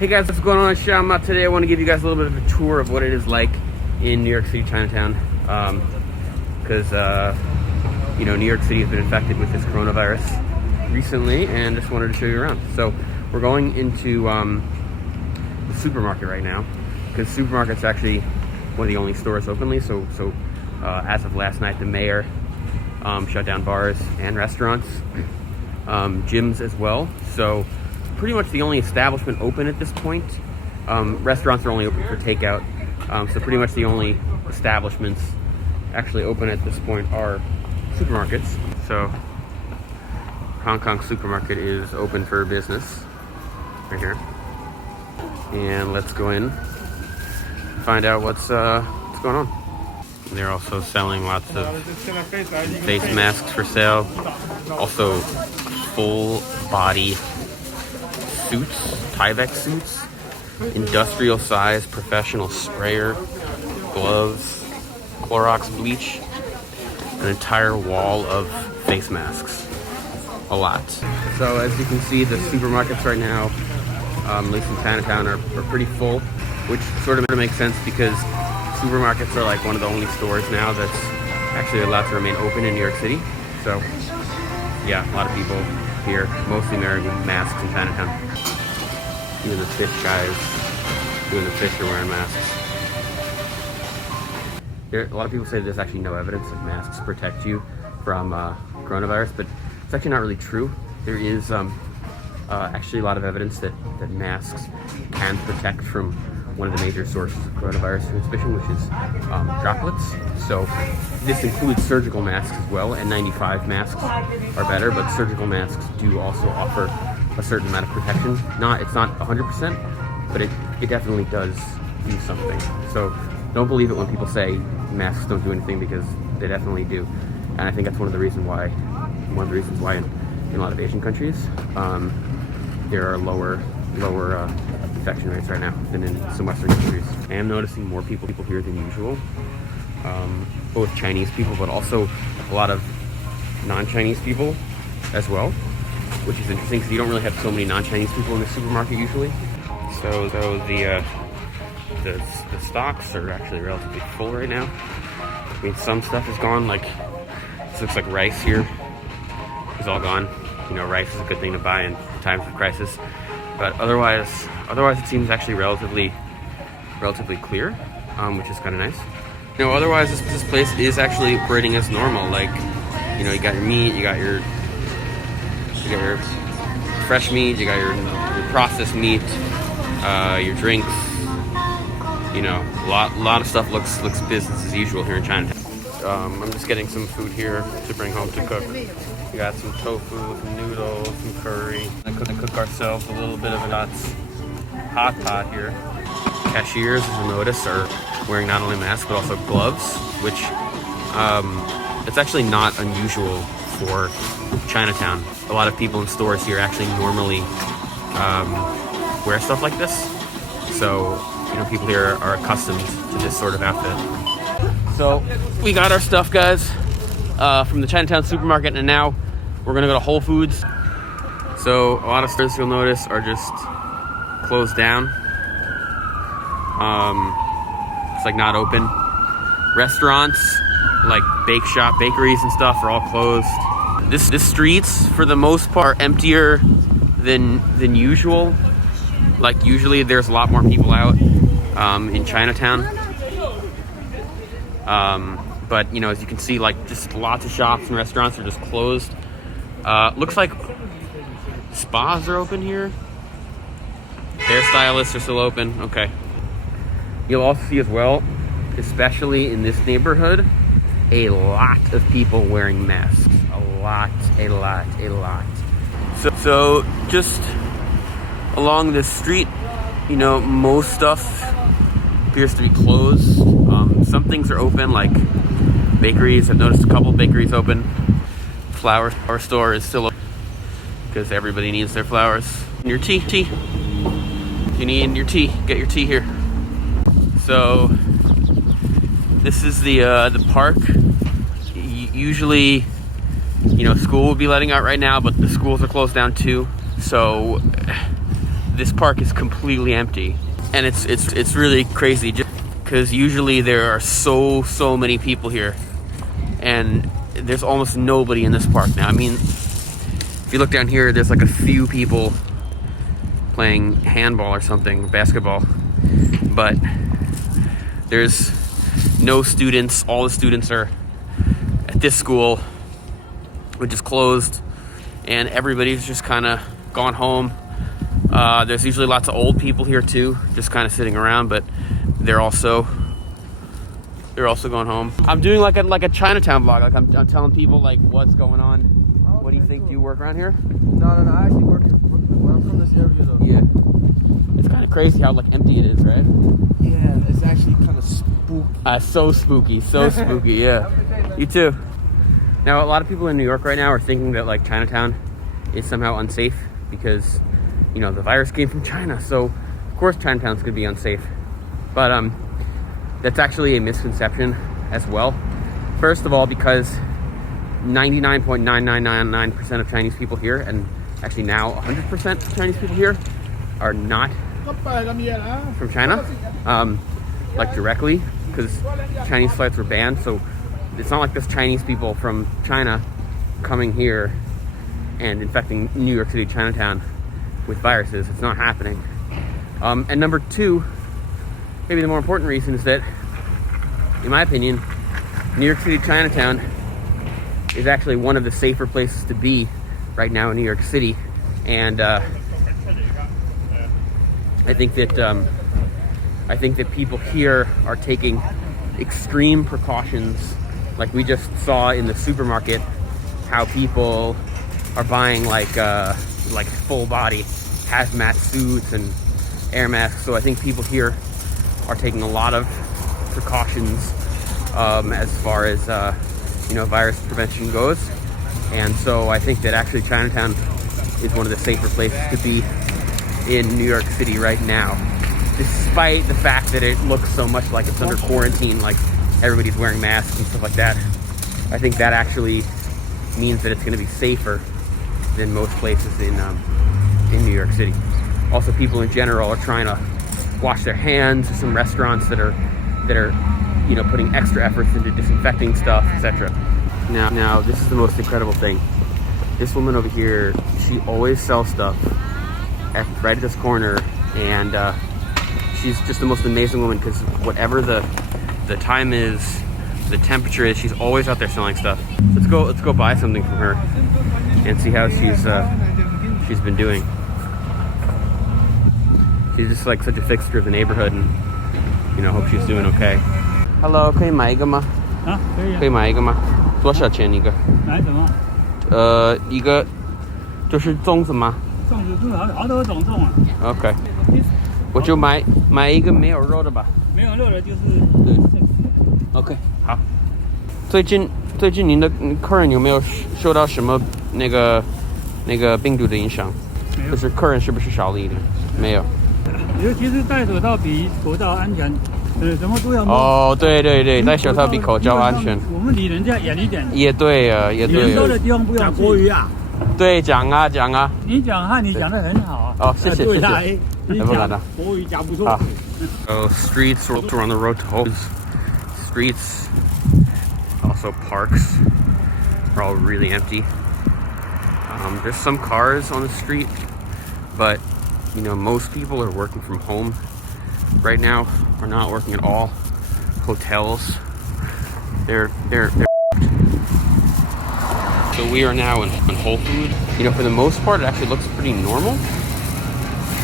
Hey guys, what's going on? It's Xiaomanyc. Today I want to give you guys a little bit of a tour of what it is like in New York City Chinatown. Because, New York City has been infected with this coronavirus recently, and just wanted to show you around. So we're going into the supermarket right now, because supermarket's actually one of the only stores openly. So as of last night, the mayor shut down bars and restaurants, gyms as well. So pretty much the only establishment open at this point. Restaurants are only open for takeout. So pretty much the only establishments actually open at this point are supermarkets. So Hong Kong supermarket is open for business right here. And let's go in, find out what's going on. They're also selling lots of face masks for sale. Also full body suits, Tyvek suits, industrial size professional sprayer, gloves, Clorox bleach, an entire wall of face masks. A lot. So as you can see, the supermarkets right now, at least in Chinatown, are pretty full, which sort of makes sense because supermarkets are like one of the only stores now that's actually allowed to remain open in New York City. So yeah, a lot of people here, mostly wearing masks in Chinatown. Even the fish guys doing the fish are wearing masks. A lot of people say there's actually no evidence that masks protect you from coronavirus, but it's actually not really true. There is actually a lot of evidence that masks can protect from one of the major sources of coronavirus transmission, which is droplets. So this includes surgical masks as well, and N95 masks are better, but surgical masks do also offer a certain amount of protection. It's not 100%, but it definitely does do something. So don't believe it when people say masks don't do anything, because they definitely do. And I think that's one of the reasons why in a lot of Asian countries there are lower infection rates right now than in some Western countries. I am noticing more people here than usual, both Chinese people, but also a lot of non-Chinese people as well, which is interesting because you don't really have so many non-Chinese people in the supermarket usually. So the stocks are actually relatively full right now. I mean, some stuff is gone, like this looks like rice here is all gone. You know, rice is a good thing to buy in times of crisis. But otherwise it seems actually relatively clear, which is kind of nice. You know, otherwise this place is actually operating as normal. Like, you know, you got your meat, you got your fresh meat, you got your processed meat, your drinks. You know, a lot of stuff looks business as usual here in Chinatown. I'm just getting some food here to bring home to cook. We got some tofu, some noodles, some curry. I cook ourselves a little bit of a nuts hot pot here. Cashiers, as you'll notice, are wearing not only masks but also gloves, which it's actually not unusual for Chinatown. A lot of people in stores here actually normally wear stuff like this. So, you know, people here are accustomed to this sort of outfit. So we got our stuff, guys, from the Chinatown supermarket, and now we're gonna go to Whole Foods. So a lot of stores, you'll notice, are just closed down. It's like not open. Restaurants, like bakeries and stuff, are all closed. This streets, for the most part, are emptier than usual. Like usually there's a lot more people out in Chinatown. But, you know, as you can see, like, just lots of shops and restaurants are just closed. Looks like spas are open here. Hairstylists are still open. Okay. You'll also see as well, especially in this neighborhood, a lot of people wearing masks. A lot. So just along this street, you know, most stuff appears to be closed. Some things are open, like bakeries. I've noticed a couple bakeries open. Flower store is still open because everybody needs their flowers. Your tea. You need your tea. Get your tea here. So this is the park. Usually, you know, school would be letting out right now, but the schools are closed down too. So this park is completely empty, and it's really crazy because usually there are so many people here, and there's almost nobody in this park now. I mean, if you look down here, there's like a few people playing handball or something, basketball, but there's no students. All the students are at this school, which is closed, and everybody's just kind of gone home. There's usually lots of old people here too, just kind of sitting around, but they're also going home. I'm doing like a Chinatown vlog. Like I'm telling people like what's going on. What do you think? Do you work around here? No. I actually work I'm from this area though. Yeah. It's kind of crazy how like empty it is, right? Yeah, it's actually kind of spooky. So spooky. Yeah. You too. Now, a lot of people in New York right now are thinking that like Chinatown is somehow unsafe because, you know, the virus came from China. So, of course, Chinatown's gonna be unsafe. But that's actually a misconception as well. First of all, because 99.9999% of Chinese people here, and actually now 100% of Chinese people here, are not from China, like directly, because Chinese flights were banned. So it's not like there's Chinese people from China coming here and infecting New York City Chinatown with viruses. It's not happening. And number two, maybe the more important reason, is that, in my opinion, New York City Chinatown is actually one of the safer places to be right now in New York City. And I think that people here are taking extreme precautions. Like we just saw in the supermarket how people are buying like full body hazmat suits and air masks. So I think people here are taking a lot of precautions as far as virus prevention goes. And so I think that actually Chinatown is one of the safer places to be in New York City right now, despite the fact that it looks so much like it's under quarantine, like everybody's wearing masks and stuff like that. I think that actually means that it's going to be safer than most places in New York City. Also, people in general are trying to wash their hands. There's some restaurants that are putting extra efforts into disinfecting stuff, etc. Now this is the most incredible thing. This woman over here, she always sells stuff right at this corner, and she's just the most amazing woman, because whatever the time is, the temperature is, she's always out there selling stuff. Let's go buy something from her and see how she's been doing. She's just like such a fixture of the neighborhood, and hope she's doing okay. Hello, 可以买一个吗？可以啊。可以买一个吗？多少钱一个？买什么？一个就是粽子吗？粽子好多种粽啊。OK， 我就买一个没有肉的吧。没有肉的就是对。OK， 好。最近您的客人有没有受到什么那个病毒的影响？没有。就是客人是不是少了一点？没有。尤其是戴手套比口罩安全。什么都要摸。哦，对，戴手套比口罩安全。我们离人家远一点。也对啊，也对。人多的地方不要国语啊。对，讲啊。你讲汉语讲得很好啊。哦，谢谢。你讲国语讲不错。So streets, we're on the road to hope. Streets, also parks, are all really empty. There's some cars on the street, but most people are working from home right now, or not working at all. Hotels, they're so we are now in Whole Food. For the most part, it actually looks pretty normal,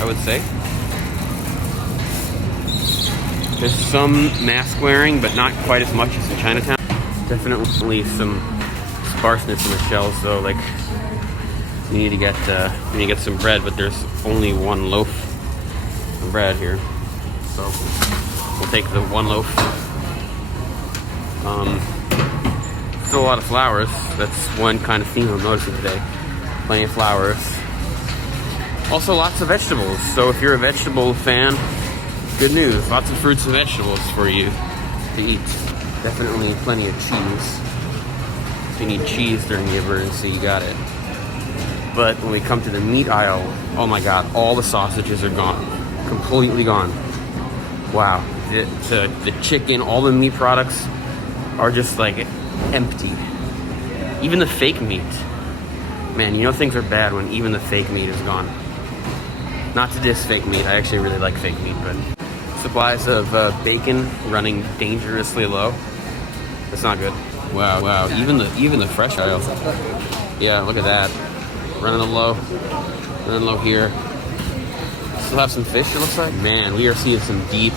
I would say. There's some mask wearing, but not quite as much as in Chinatown. Definitely some sparseness in the shelves, though. Like you need to get some bread, but there's only one loaf of bread here, so we'll take the one loaf. Still a lot of flowers. That's one kind of theme I'm noticing today. Plenty of flowers. Also lots of vegetables. So if you're a vegetable fan, good news. Lots of fruits and vegetables for you to eat. Definitely plenty of cheese. If you need cheese during the emergency, you got it. But when we come to the meat aisle, oh my god, all the sausages are gone. Completely gone. Wow. The chicken, all the meat products are just like empty. Even the fake meat. Man, you know things are bad when even the fake meat is gone. Not to diss fake meat, I actually really like fake meat, but supplies of bacon running dangerously low. That's not good. Wow, even the fresh aisle. Yeah, look at that. Running low here. Still have some fish, it looks like. Man, we are seeing some deep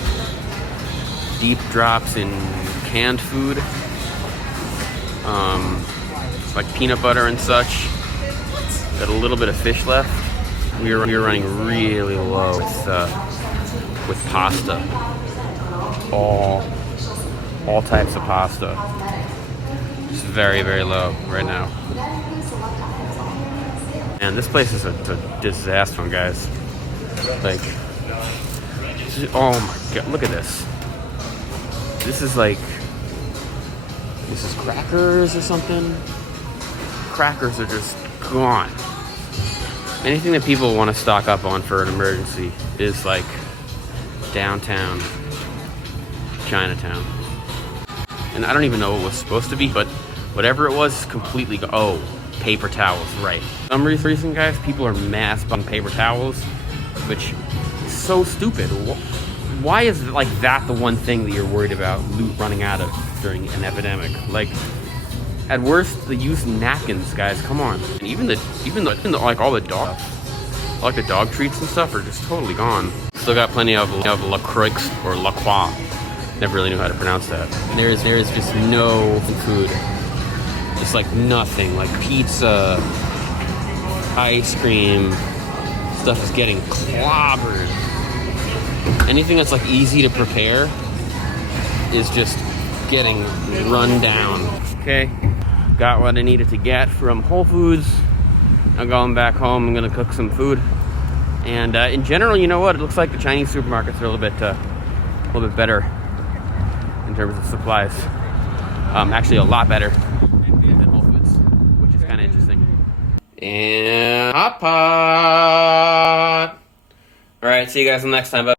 drops in canned food. Like peanut butter and such. Got a little bit of fish left. We are running really low with pasta. All types of pasta. Just very, very low right now. And this place is a disaster, guys. Like, oh my god, look at this. This is crackers or something. Crackers are just gone. Anything that people want to stock up on for an emergency is like downtown Chinatown. And I don't even know what it was supposed to be, but whatever it was, completely oh, paper towels, right. For some reason, guys, people are mass buying paper towels, which is so stupid. Why is like that the one thing that you're worried about loot running out of during an epidemic? Like, at worst, the use napkins, guys. Come on. And even the like all the dog, like the dog treats and stuff, are just totally gone. Still got plenty of La Croix or La Croix. Never really knew how to pronounce that. There is just no food. Just like nothing. Like pizza, ice cream. Stuff is getting clobbered. Anything that's like easy to prepare is just getting run down. Okay, got what I needed to get from Whole Foods. I'm going back home. I'm gonna cook some food. And in general, you know what? It looks like the Chinese supermarkets are a little bit better in terms of supplies. Actually, a lot better than Whole Foods, which is kind of interesting. And hot pot. All right, see you guys next time. Bye.